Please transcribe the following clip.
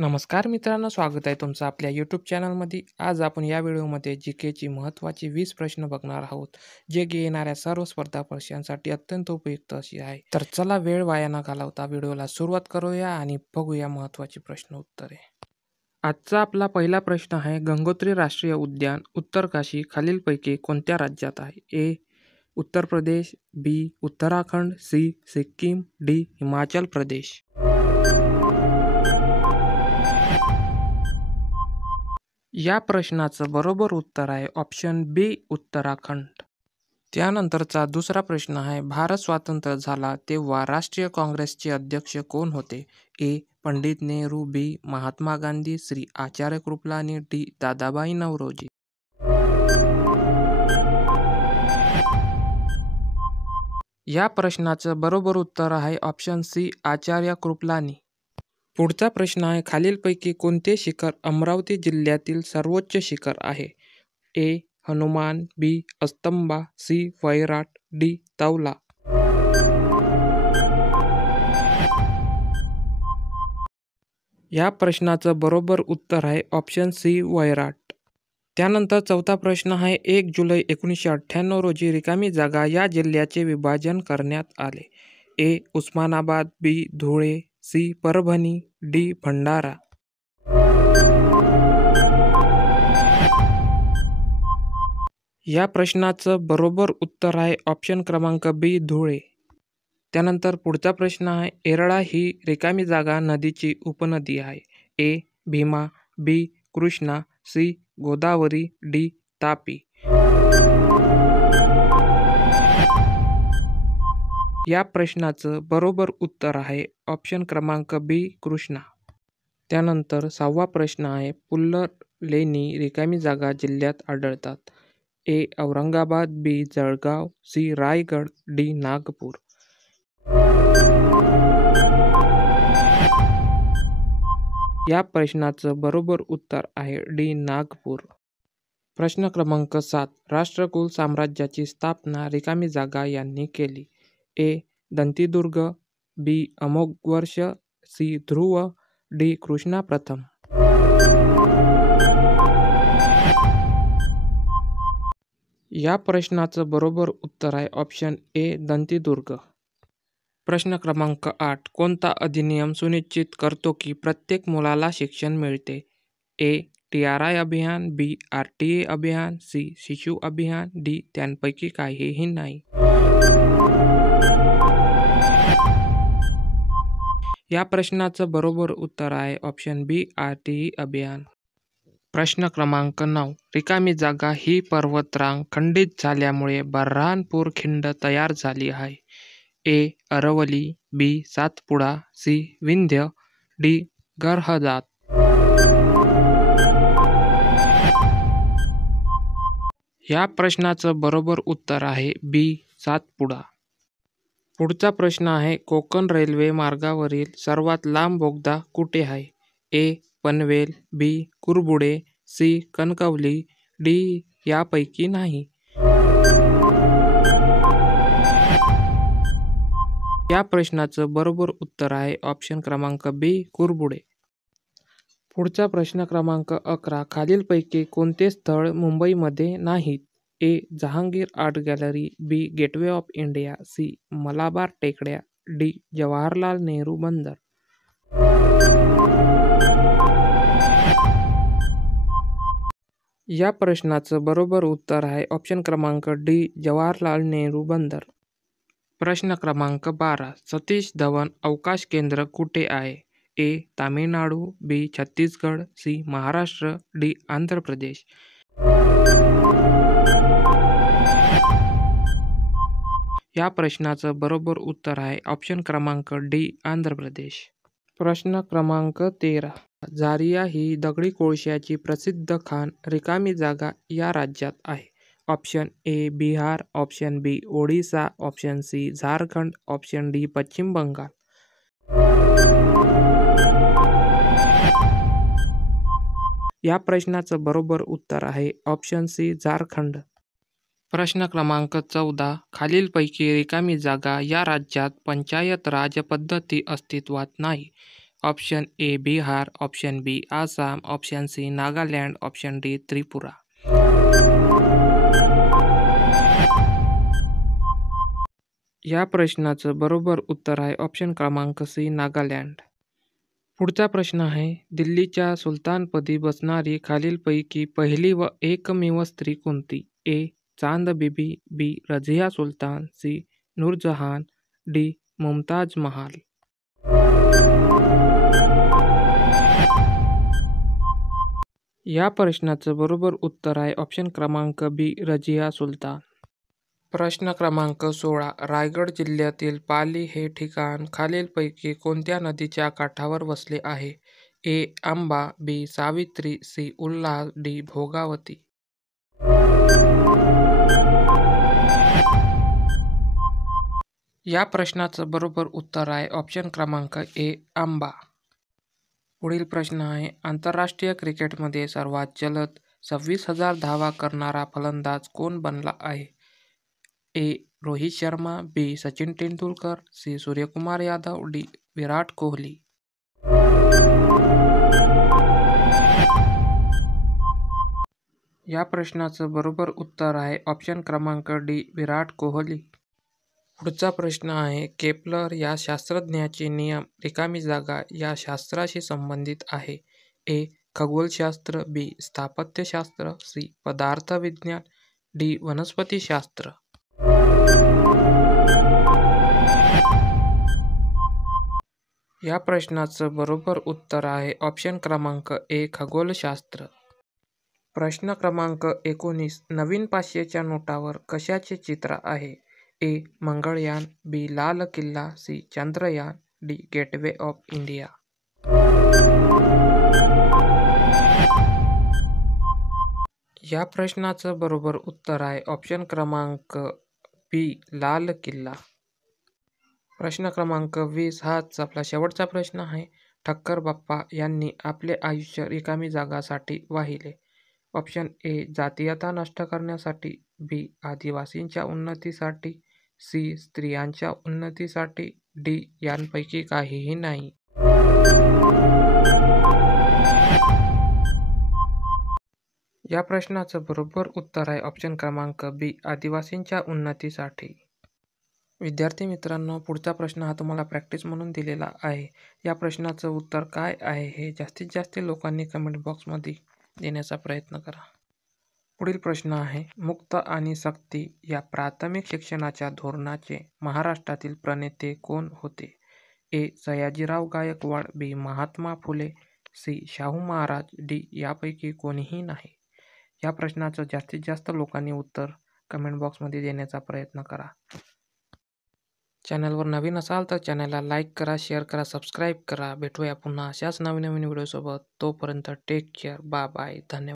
नमस्कार मित्रांनो, स्वागत आहे तुमचं आपल्या यूट्यूब चॅनलमध्ये. आज आपण या व्हिडिओमध्ये जी.केची महत्त्वाची 20 प्रश्न बघणार आहोत, जे येणाऱ्या सर्व स्पर्धा परीक्षांसाठी अत्यंत उपयुक्त अशी आहे. तर चला वेळ वाया न घालवता व्हिडिओला सुरुवात करूया आणि बघूया महत्त्वाची प्रश्न उत्तरे. आजचा आपला पहिला प्रश्न आहे, गंगोत्री राष्ट्रीय उद्यान उत्तरकाशी खालीलपैकी कोणत्या राज्यात आहे? ए. उत्तर प्रदेश, बी. उत्तराखंड, सी. सिक्कीम, डी. हिमाचल प्रदेश. या प्रश्नाचं बरोबर उत्तर आहे ऑप्शन बी, उत्तराखंड. त्यानंतरचा दुसरा प्रश्न आहे, भारत स्वतंत्र झाला तेव्हा राष्ट्रीय काँग्रेसचे अध्यक्ष कोण होते? ए. पंडित नेहरू, बी. महात्मा गांधी, श्री आचार्य कृपलानी, डी. दादाभाई नौरोजी. या प्रश्नाचं बरोबर उत्तर आहे ऑप्शन सी, आचार्य कृपलानी. पुढचा प्रश्न आहे, खालीलपैकी कोणते शिखर अमरावती जिल्ह्यातील सर्वोच्च शिखर आहे? ए. हनुमान, बी. अस्तंबा, सी. वैराट, डी. तौला. या प्रश्नाचं बरोबर उत्तर आहे ऑप्शन सी, वैराट. त्यानंतर चौथा प्रश्न आहे, 1 जुलै 1998 रोजी रिकामी जागा या जिल्ह्याचे विभाजन करण्यात आले. ए. उस्मानाबाद, बी. धुळे, सी. परभणी, डी. भंडारा. या प्रश्नाचं बरोबर उत्तर आहे ऑप्शन क्रमांक बी, धुळे. त्यानंतर पुढचा प्रश्न आहे, येरळा ही रिकामी जागा नदीची उपनदी आहे. ए. भीमा, बी. कृष्णा, सी. गोदावरी, डी. तापी. या प्रश्नाचं बरोबर उत्तर आहे ऑप्शन क्रमांक बी, कृष्णा. त्यानंतर 6वा प्रश्न आहे, पुल्लर लेणी रिकामी जागा जिल्ह्यात आढळतात. ए. औरंगाबाद, बी. जळगाव, सी. रायगड, डी. नागपूर. या प्रश्नाचं बरोबर उत्तर आहे डी. नागपूर. प्रश्न क्रमांक 7, राष्ट्रकुल साम्राज्याची स्थापना रिकामी जागा यांनी केली. ए. दंतीदुर्ग, बी. अमोघवर्ष, सी. ध्रुव, डी. कृष्णा प्रथम. या प्रश्नाचं बरोबर उत्तर आहे ऑप्शन ए, दंतीदुर्ग. प्रश्न क्रमांक 8, कोणता अधिनियम सुनिश्चित करतो की प्रत्येक मुलाला शिक्षण मिळते? ए. TRI अभियान, बी. RTA अभियान, सी. शिशु अभियान, डी. त्यांपैकी काहीही नाही. या प्रश्नाचं बरोबर उत्तर आहे ऑप्शन बी, RTA अभियान. प्रश्न क्रमांक 9, रिकामी जागा ही पर्वतरांग खंडित झाल्यामुळे बऱ्हाणपूर खिंड तयार झाली आहे. ए. अरवली, बी. सातपुडा, सी. विंध्य, डी. गर्हजात. या प्रश्नाचं बरोबर उत्तर आहे बी, सातपुडा. पुढचा प्रश्न आहे, कोकण रेल्वे मार्गावरील सर्वात लांब बोगदा कुठे आहे? ए. पनवेल, बी. कुरबुडे, सी. कणकवली, डी. यापैकी नाही. या प्रश्नाचं बरोबर उत्तर आहे ऑप्शन क्रमांक बी, कुरबुडे. पुढचा प्रश्न क्रमांक 11, खालीलपैकी कोणते स्थळ मुंबईमध्ये नाहीत? A. Jahangir art gallery, B. Gateway of India, C. Malabar टेकड्या, डी. जवाहरलाल नेहरू बंदर. या प्रश्नाचं बरोबर उत्तर आहे ऑप्शन क्रमांक डी, जवाहरलाल नेहरू बंदर. प्रश्न क्रमांक 12, सतीश धवन अवकाश केंद्र कुठे आहे? ए. तामिळनाडू, बी. छत्तीसगड, सी. महाराष्ट्र, डी. आंध्र प्रदेश. या प्रश्नाचं बरोबर उत्तर आहे ऑप्शन क्रमांक डी, आंध्र प्रदेश. प्रश्न क्रमांक 13, झारिया ही दगडी कोळशाची प्रसिद्ध खाण रिकामी जागा या राज्यात आहे. Option A, Bihar, option B, Odisha, option C, Jharkhand, option D, Paschim Bengal. या प्रश्नाचं बरोबर उत्तर आहे ऑप्शन सी, झारखंड. प्रश्न क्रमांक 14, खालीलपैकी रिकामी जागा या राज्यात पंचायत राज पद्धती अस्तित्वात नाही. Option A Bihar, option B Assam, option C Nagaland, option D Tripura. या प्रश्नाचं बरोबर उत्तर आहे ऑप्शन क्रमांक सी नागालँड. पुढचा प्रश्न आहे, दिल्लीच्या सुलतानपदी बसणारी खालीलपैकी पहिली व एकमेव स्त्री कोणती? ए चांद बीबी, बी रझिया सुलतान, सी नूरजहान, डी मुमताज महाल. या प्रश्नाचं बरोबर उत्तर आहे ऑप्शन क्रमांक बी रझिया सुलतान. प्रश्न क्रमांक 16, रायगड जिल्ह्यातील पाली हे ठिकाण खालीलपैकी कोणत्या नदीच्या काठावर वसले आहे? ए आंबा, बी सावित्री, सी उल्हास, डी भोगावती. या प्रश्नाचं बरोबर उत्तर आहे ऑप्शन क्रमांक ए आंबा. पुढील प्रश्न आहे, आंतरराष्ट्रीय क्रिकेटमध्ये सर्वात जलद 26,000 धावा करणारा फलंदाज कोण बनला आहे? ए रोहित शर्मा, बी सचिन तेंडुलकर, सी सूर्यकुमार यादव, डी विराट कोहली. या प्रश्नाचं बरोबर उत्तर आहे ऑप्शन क्रमांक डी विराट कोहली. पुढचा प्रश्न आहे, केपलर या शास्त्रज्ञाचे नियम रिकामी जागा या शास्त्राशी संबंधित आहे. ए खगोलशास्त्र, बी स्थापत्यशास्त्र, सी पदार्थविज्ञान, डी वनस्पतीशास्त्र. या प्रश्नाचं बरोबर उत्तर आहे ऑप्शन क्रमांक ए खगोलशास्त्र. प्रश्न क्रमांक 19, नवीन 500च्या नोटावर कशाचे चित्र आहे? ए Mangalyaan, B Lal Qila, C Chandrayaan, D Gateway of India. या प्रश्नाचं बरोबर उत्तर आहे ऑप्शन क्रमांक बी लाल किल्ला. प्रश्न क्रमांक 20 हाच आपला शेवटचा प्रश्न आहे. ठक्कर बाप्पा यांनी आपले आयुष्य रिकामी जागासाठी वाहिले. ऑप्शन ए जातीयता नष्ट करण्यासाठी, बी आदिवासींच्या उन्नतीसाठी, सी स्त्रियांच्या उन्नतीसाठी, डी यांपैकी काहीही नाही. या प्रश्नाचं बरोबर उत्तर आहे ऑप्शन क्रमांक बी आदिवासींच्या उन्नतीसाठी. विद्यार्थी मित्रांनो, पुढचा प्रश्न हा तुम्हाला प्रॅक्टिस म्हणून दिलेला आहे. या प्रश्नाचं उत्तर काय आहे हे जास्तीत जास्त लोकांनी कमेंट बॉक्समध्ये देण्याचा प्रयत्न करा. पुढील प्रश्न आहे, मुक्त आणि सक्ती या प्राथमिक शिक्षणाच्या धोरणाचे महाराष्ट्रातील प्रणेते कोण होते? ए सयाजीराव गायकवाड, बी महात्मा फुले, सी शाहू महाराज, डी यापैकी कोणीही नाही. या प्रश्नाचं जास्तीत जास्त लोकांनी उत्तर कमेंट बॉक्समध्ये देण्याचा प्रयत्न करा. चॅनलवर नवीन असाल तर चॅनलला लाईक करा, शेअर करा, सबस्क्राईब करा. भेटूया पुन्हा अशाच नवीन व्हिडिओसोबत. तोपर्यंत टेक केअर, बाय बाय, धन्यवाद.